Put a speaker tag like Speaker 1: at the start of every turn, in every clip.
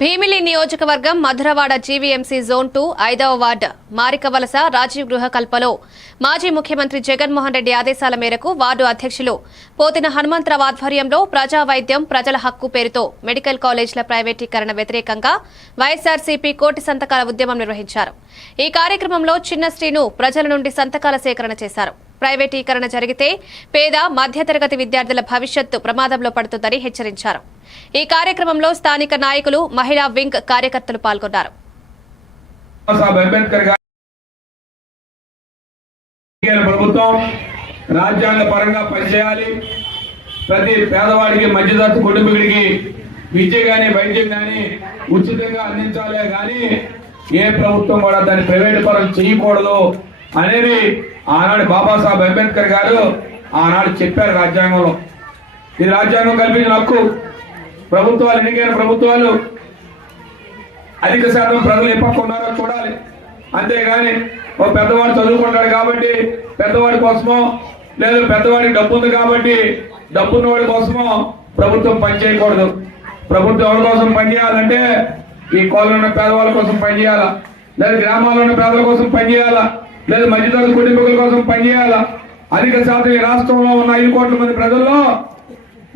Speaker 1: భీమిలి నియోజకవర్గం Madhurawada GVMC zone two ఐదవ ward Marikavalasa Rajiv Gruha కల్పలో మాజీ ముఖ్యమంత్రి జగన్మోహన్ రెడ్డి ఆదేశాల మేరకు వార్డు అధ్యక్షులు పోతిన హనుమంతరావు ఆధ్వర్యంలో ప్రజా వైద్యం ప్రజల హక్కు పేరుతో మెడికల్ కాలేజీల ప్రైవేటీకరణ వ్యతిరేకంగా వైఎస్ఆర్సీపీ కోటి సంతకాల ఉద్యమం నిర్వహించారు. ఈ కార్యక్రమంలో చిన్న శ్రీను ప్రజల నుండి సంతకాల సేకరణ చేశారు. ప్రైవేటీకరణ జరిగితే పేద మధ్యతరగతి విద్యార్థుల భవిష్యత్తు ప్రమాదంలో పడుతుందని హెచ్చరించారు. ఈ కార్యక్రమంలో స్థానిక నాయకులు మహిళా వింగ్ కార్యకర్తలు పాల్గొన్నారు.
Speaker 2: ప్రభుత్వం రాజ్యాంగ పరంగా పనిచేయాలి. ప్రతి పేదవాడికి మధ్యతరగతి కుటుంబీకుడికి విద్య కానీ వైద్యం కానీ ఉచితంగా అందించాలే కానీ ఏ ప్రభుత్వం కూడా దాన్ని ప్రైవేట్ పరం చేయకూడదు అనేది ఆనాడు బాబాసాహెబ్ అంబేద్కర్ గారు ఆనాడు చెప్పారు రాజ్యాంగంలో. ఇది రాజ్యాంగం కల్పించిన హక్కు ప్రభుత్వాలు ఎన్నికైన ప్రభుత్వాలు అధిక శాతం ప్రజలు ఏ చూడాలి. అంతేగాని ఓ పెద్దవాడు చదువుకుంటాడు కాబట్టి పెద్దవాడి కోసమో లేదు పెద్దవాడికి డబ్బు ఉంది కాబట్టి డబ్బున్నవాడి కోసమో ప్రభుత్వం పనిచేయకూడదు ప్రభుత్వం ఎవరి కోసం పనిచేయాలంటే ఈ కోళ్ళు ఉన్న పేదవాళ్ళ కోసం పనిచేయాలా లేదా గ్రామాల్లో ఉన్న పేదల కోసం పనిచేయాలా లేదు మధ్యతరగతి కుటుంబీకుల కోసం పనిచేయాలా? అధిక శాతం ఈ రాష్ట్రంలో ఉన్న ఐదు కోట్ల మంది ప్రజల్లో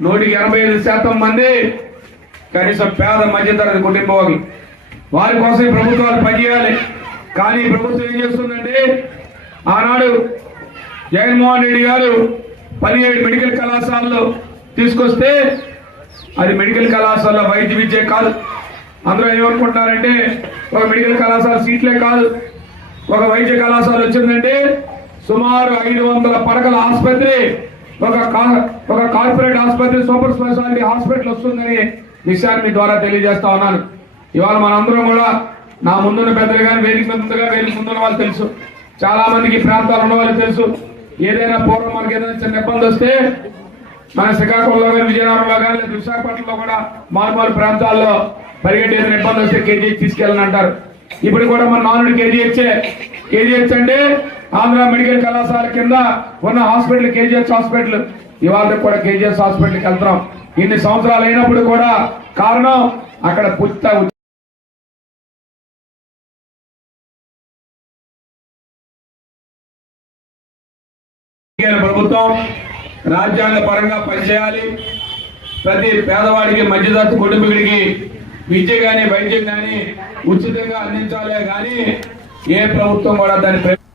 Speaker 2: నూటికి ఎనభై ఐదు శాతం మంది కనీసం పేద మధ్యతరగతి కుటుంబాలు వారి కోసం ప్రభుత్వాలు పనిచేయాలి. కానీ ప్రభుత్వం ఏం చేస్తుందంటే ఆనాడు జగన్మోహన్ రెడ్డి గారు పదిహేడు మెడికల్ కళాశాలలు తీసుకొస్తే అది మెడికల్ కళాశాల వైద్య విద్య కాదు. అందరూ ఏమనుకుంటున్నారంటే ఒక మెడికల్ కళాశాల సీట్లే కాదు. ఒక వైద్య కళాశాల వచ్చిందంటే సుమారు ఐదు వందల పడకల ఆసుపత్రి ఒక కా- ఒక కార్పొరేట్ ఆసుపత్రి సూపర్ స్పెషాలిటీ హాస్పిటల్ వస్తుందని విషయాన్ని ద్వారా తెలియజేస్తా ఉన్నాను. ఇవాళ మనందరం కూడా నా ముందున్న పెద్దలు కానీ వేదిక ముందుగా వేదిక ముందున్న వాళ్ళు తెలుసు. చాలా మందికి ప్రాంతాలు ఉన్న వాళ్ళు తెలుసు. ఏదైనా పూర్వం మనకి ఏదైనా చిన్న ఇబ్బంది వస్తే మన శ్రీకాకుళంలో కానీ విజయనగరంలో కానీ విశాఖపట్నంలో కూడా మారుమూల ప్రాంతాల్లో పరిగెట్టి ఏదైనా ఇబ్బంది వస్తే కేజీ తీసుకెళ్ళని అంటారు. ఇప్పుడు కూడా మన నానుడు కేజీహెచ్ కేజీహెచ్ అంటే ఆంధ్ర మెడికల్ కళాశాల కింద ఉన్న హాస్పిటల్ కేజీహెచ్ హాస్పిటల్. ఇవాళ కూడా కేజీహెచ్ హాస్పిటల్కి వెళ్తున్నాం. ఇన్ని సంవత్సరాలు అయినప్పుడు కూడా కారణం అక్కడ పుత్త ప్రభుత్వం రాజ్యాంగ పరంగా పనిచేయాలి. ప్రతి పేదవాడికి మధ్యతరగతి కుటుంబీకుడికి విద్య కానీ వైద్యం కానీ ఉచితంగా అందించాలే కానీ ఏ ప్రభుత్వం కూడా దాని